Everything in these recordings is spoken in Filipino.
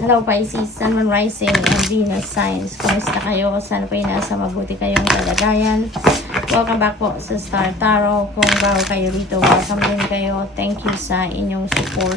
Hello Pisces, Sun, Moon, Rising, and Venus signs. Kumusta kayo? Sana po nasa mabuti kayong kalagayan. Welcome back po sa Star Tarot. Kung bago kayo dito, welcome din kayo. Thank you sa inyong support.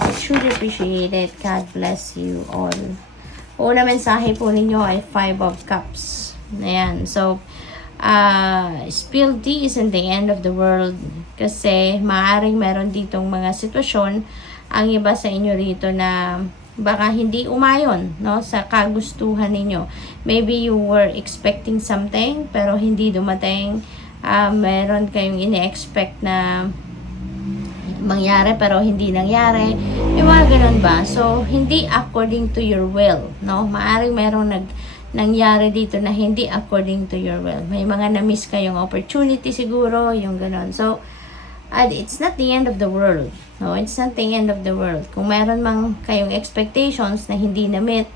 I truly appreciate it. God bless you all. Una mensahe po ninyo ay 5 of Cups. Ayan. So, spilled tea isn't the end of the world. Kasi maaaring meron ditong mga sitwasyon ang iba sa inyo rito na baka hindi umayon, no, sa kagustuhan ninyo. Maybe you were expecting something pero hindi dumating. Meron kayong ine-expect na mangyari pero hindi nangyari. Yung mga ganun ba? So, hindi according to your will, no? Maaring meron nangyari dito na hindi according to your will. May mga na-miss kayong opportunity siguro, yung ganun. So, it's not the end of the world. No, it's not the end of the world. Kung meron mang kayong expectations na hindi na-meet,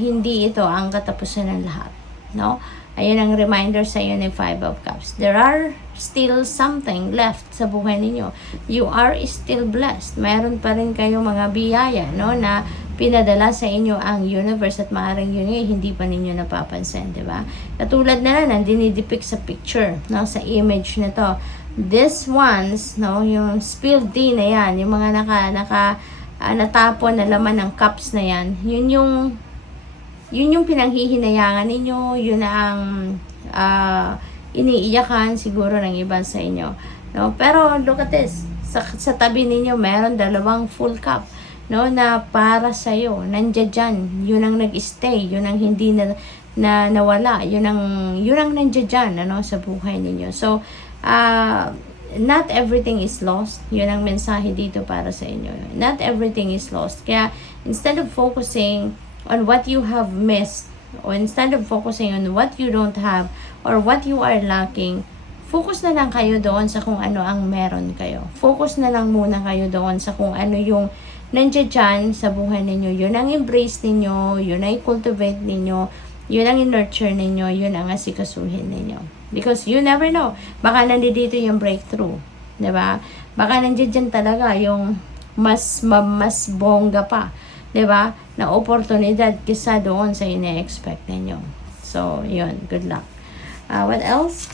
hindi ito ang katapusan ng lahat. No? Ayun ang reminder sa iyo ng 5 of Cups. There are still something left sa buhay ninyo. You are still blessed. Meron pa rin kayong mga biyaya, no, na pinadala sa inyo ang universe at maaaring yun hindi pa ninyo napapansin, di ba? Katulad na lang dinidepict sa picture, no, sa image na to. This ones, no, yung spilled tea na yan, yung mga natapon na laman ng cups na yan, yun yung pinanghihinayangan ninyo, yun ang iniiyakan siguro ng iba sa inyo, no? Pero look at this, sa tabi ninyo meron 2 full cup, no, na para sa iyo, nandiyan dyan, yun ang nag-stay, yun ang hindi na nawala, yun ang nandiyan dyan, ano, sa buhay ninyo. So, not everything is lost. Yun ang mensahe dito para sa inyo. Not everything is lost. Kaya, instead of focusing on what you have missed, or instead of focusing on what you don't have, or what you are lacking, focus na lang kayo doon sa kung ano ang meron kayo. Focus na lang muna kayo doon sa kung ano yung nandiyan dyan sa buhay ninyo. Yun ang embrace ninyo, yun ang cultivate ninyo, yun ang nurture ninyo, yun ang asikasuhin ninyo. Because you never know. Baka nandito yung breakthrough. Diba? Baka nandiyan talaga yung mas bongga pa. Diba? Na oportunidad kisa doon sa ine-expect ninyo. So, yun. Good luck. What else?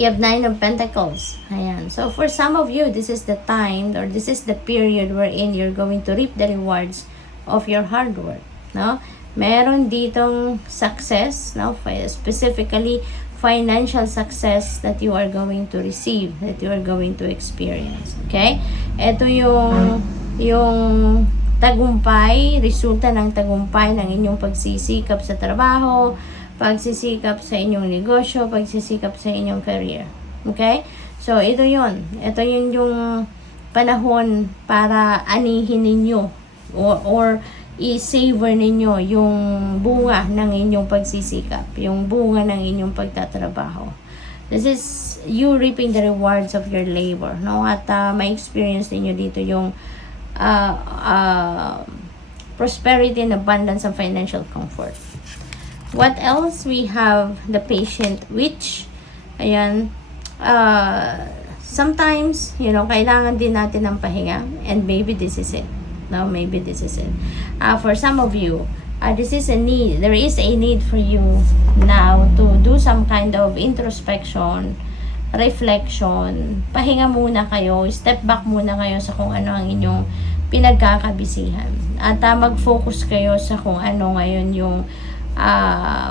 You have 9 of Pentacles. Ayan. So, for some of you, this is the time or this is the period wherein you're going to reap the rewards of your hard work. No? Meron ditong success, no? Specifically, financial success that you are going to receive, that you are going to experience. Okay? Ito yung tagumpay, resulta ng tagumpay ng inyong pagsisikap sa trabaho, pagsisikap sa inyong negosyo, pagsisikap sa inyong career. Okay? So, ito yun. Ito yung panahon para anihin ninyo or i-savor ninyo yung bunga ng inyong pagsisikap, yung bunga ng inyong pagtatrabaho. This is you reaping the rewards of your labor, no? At may experience ninyo dito yung prosperity and abundance of financial comfort. What else? We have the patient witch. Ayan. Sometimes, kailangan din natin ng pahinga, and maybe this is it. No, maybe this is it. For some of you, this is a need. There is a need for you now to do some kind of introspection, reflection. Pahinga muna kayo. Step back muna kayo sa kung ano ang inyong pinagkakabisihan. At mag-focus kayo sa kung ano ngayon yung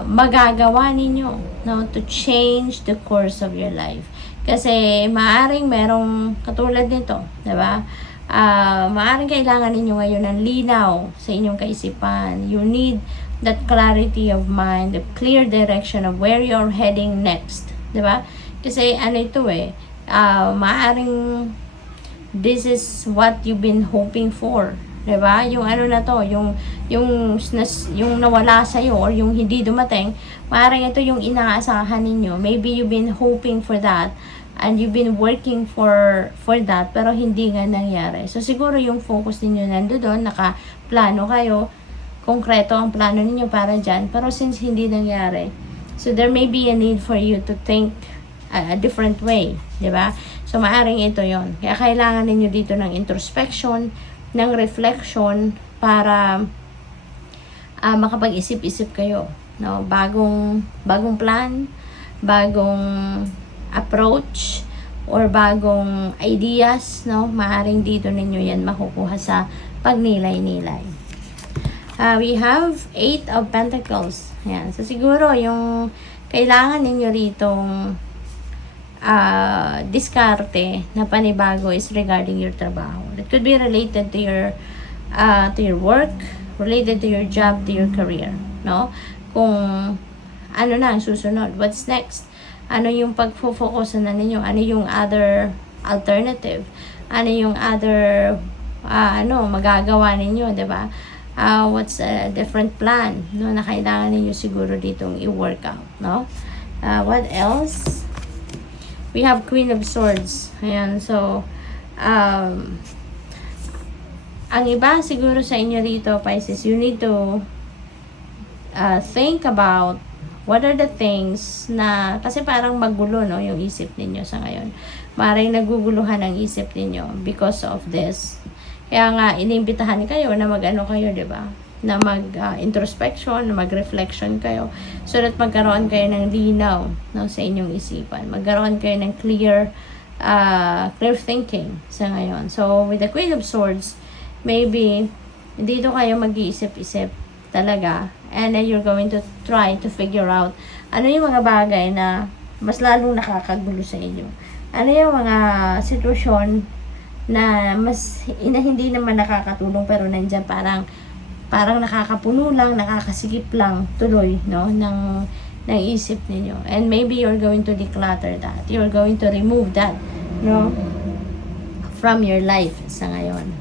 magagawa ninyo, no, to change the course of your life. Kasi maaring merong katulad nito, diba? Maaaring kailangan ninyo ngayon ng linaw sa inyong kaisipan. You need that clarity of mind, the clear direction of where you're heading next. Diba? Kasi ito maaaring this is what you've been hoping for. Diba? Yung na to, yung nawala sa'yo or yung hindi dumating, maaaring ito yung inaasahan ninyo. Maybe you've been hoping for that. And you've been working for that, pero hindi nga nangyari. So, siguro yung focus ninyo nandoon, nakaplano kayo, konkreto ang plano ninyo para dyan, pero since hindi nangyari, so there may be a need for you to think a different way, di ba? So, maaring ito yon. Kaya kailangan ninyo dito ng introspection, ng reflection para makapag-isip-isip kayo, no? Bagong plan, bagong approach, or bagong ideas, no? Maaring dito ninyo yan makukuha sa pagnilay-nilay. We have 8 of Pentacles. Ayan. So, siguro, yung kailangan ninyo ritong diskarte na panibago is regarding your trabaho. It could be related to your work, related to your job, to your career, no? Kung ano na ang susunod, what's next? Ano yung pag-focus na ninyo? Ano yung other alternative? Ano yung other magagawa ninyo, 'di ba? What's a different plan, no, na kailangan ninyo siguro ditong i-work out, no? What else? We have Queen of Swords. Ayan, so ang iba siguro sa inyo rito, Pisces, you need to think about what are the things na, kasi parang magulo, no, yung isip ninyo sa ngayon. Maring naguguluhan ang isip ninyo because of this. Kaya nga, inimbitahan kayo na mag-ano kayo, di ba? Na mag-introspection, na mag-reflection kayo, so that magkaroon kayo ng linaw, no, sa inyong isipan. Magkaroon kayo ng clear thinking sa ngayon. So, with the Queen of Swords, maybe, dito kayo mag-iisip-isip talaga, and then you're going to try to figure out ano yung mga bagay na mas lalong nakakagulo sa inyo. Ano yung mga sitwasyon na hindi naman nakakatulong pero nandiyan parang nakakapuno lang, nakakasigip lang tuloy, no, ng isip ninyo. And maybe you're going to declutter that. You're going to remove that, no, from your life sa ngayon.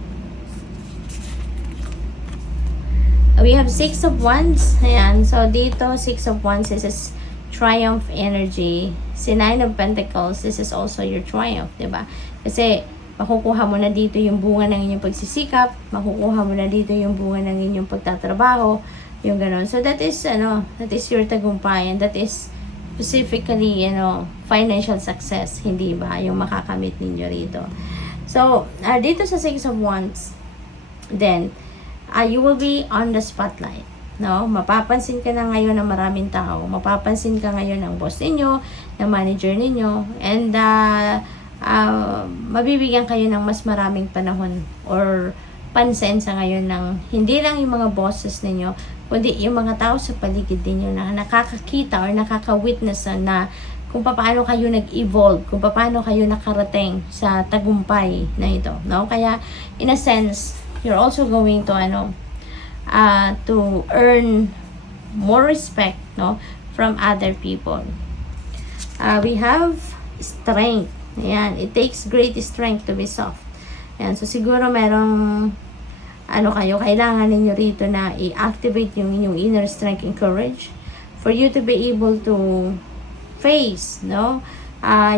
We have 6 of Wands. Ayan. So, dito, 6 of Wands, this is triumph energy. Si 9 of Pentacles, this is also your triumph, diba? Kasi, makukuha mo na dito yung bunga ng inyong pagsisikap, makukuha mo na dito yung bunga ng inyong pagtatrabaho, yung gano'n. So, that is your tagumpay, and that is specifically, financial success, hindi ba? Yung makakamit ninyo rito. So, dito sa 6 of Wands, then, you will be on the spotlight, no? Mapapansin ka na ngayon ng maraming tao. Mapapansin ka ngayon ng boss ninyo, ng manager ninyo, and mabibigyan kayo ng mas maraming panahon or pansin sa ngayon ng hindi lang yung mga bosses ninyo, kundi yung mga tao sa paligid ninyo na nakakakita or nakaka-witness na kung paano kayo nag-evolve, kung paano kayo nakarating sa tagumpay na ito, no? Kaya, in a sense, you're also going to earn more respect, no, from other people. We have strength. Ayan, it takes great strength to be soft. Ayan, so siguro merong kailangan ninyo rito na i-activate yung inyong inner strength and courage for you to be able to face, no,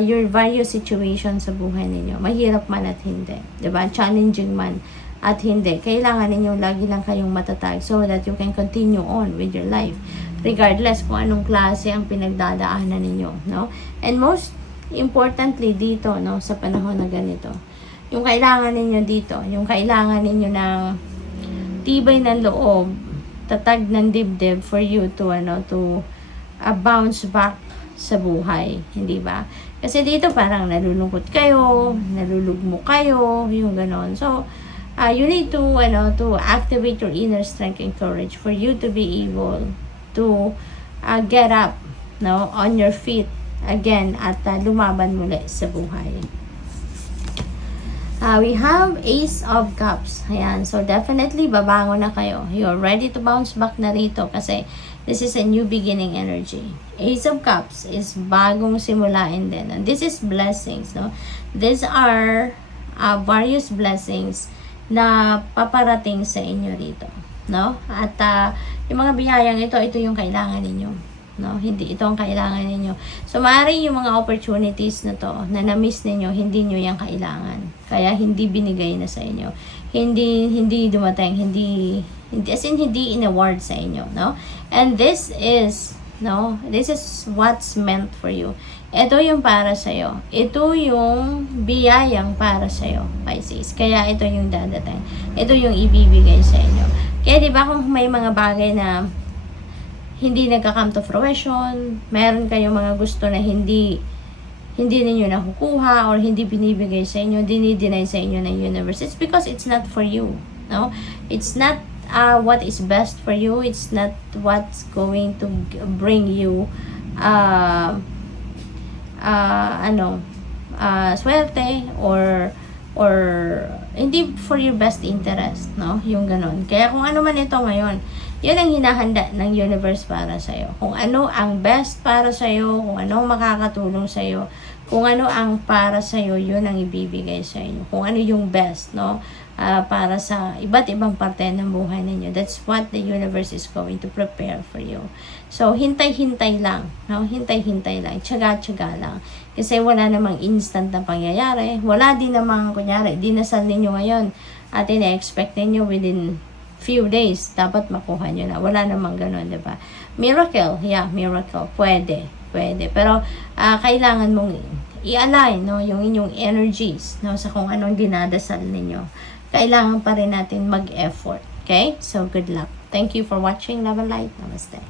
your various situations sa buhay ninyo. Mahirap man at hindi, 'di ba? Challenging man at hindi, kailangan ninyo lagi lang kayong matatag so that you can continue on with your life regardless kung anong klase ang pinagdadaanan ninyo, no? And most importantly dito, no, sa panahon na ganito, yung kailangan ninyo dito, yung kailangan ninyo ng tibay ng loob, tatag ng dibdib for you to bounce back sa buhay, hindi ba? Kasi dito parang nalulungkot kayo, nalulugmo kayo, yung ganon. So, you need to activate your inner strength and courage for you to be able to get up, no, on your feet again at lumaban muli sa buhay. We have Ace of Cups. Ayan, so definitely babangon na kayo. You're ready to bounce back na rito kasi this is a new beginning energy. Ace of Cups is bagong simulain din. And this is blessings, no? These are various blessings na paparating sa inyo rito, no? At yung mga biyayang ito yung kailangan ninyo, no? Hindi ito ang kailangan ninyo. So, maaaring yung mga opportunities na to na na-miss ninyo, hindi nyo yung kailangan. Kaya hindi binigay na sa inyo. Hindi dumating, hindi in-award sa inyo, no? And this is what's meant for you. Ito yung para sa'yo. Ito yung biyayang para sa'yo, Pisces. Kaya ito yung dadating. Ito yung ibibigay sa inyo. Kaya di ba kung may mga bagay na hindi nagka-come to fruition, meron kayong mga gusto na hindi ninyo nakukuha or hindi binibigay sa inyo, dinideny sa inyo ng universe, it's because it's not for you. No? It's not what is best for you. It's not what's going to bring you swerte or hindi for your best interest, no? Yung ganon. Kaya kung ano man ito ngayon, yun ang hinahanda ng universe para sa'yo. Kung ano ang best para sa'yo, kung ano ang makakatulong sa'yo, kung ano ang para sa'yo, yun ang ibibigay sa inyo. Kung ano yung best, no? Para sa iba't ibang parte ng buhay ninyo. That's what the universe is going to prepare for you. So, hintay-hintay lang. No? Hintay-hintay lang. Tiyaga-tiyaga lang. Kasi wala namang instant na pangyayari. Wala din namang, kunyari, dinasal ninyo ngayon at ina-expect ninyo within few days, dapat makuha nyo na. Wala namang ganun, diba? Miracle, yeah, miracle. Pwede. Pero, kailangan mong i-align, no, yung inyong energies, no, sa kung anong dinadasal ninyo. Kailangan pa rin natin mag-effort. Okay? So, good luck. Thank you for watching. Love and light. Namaste.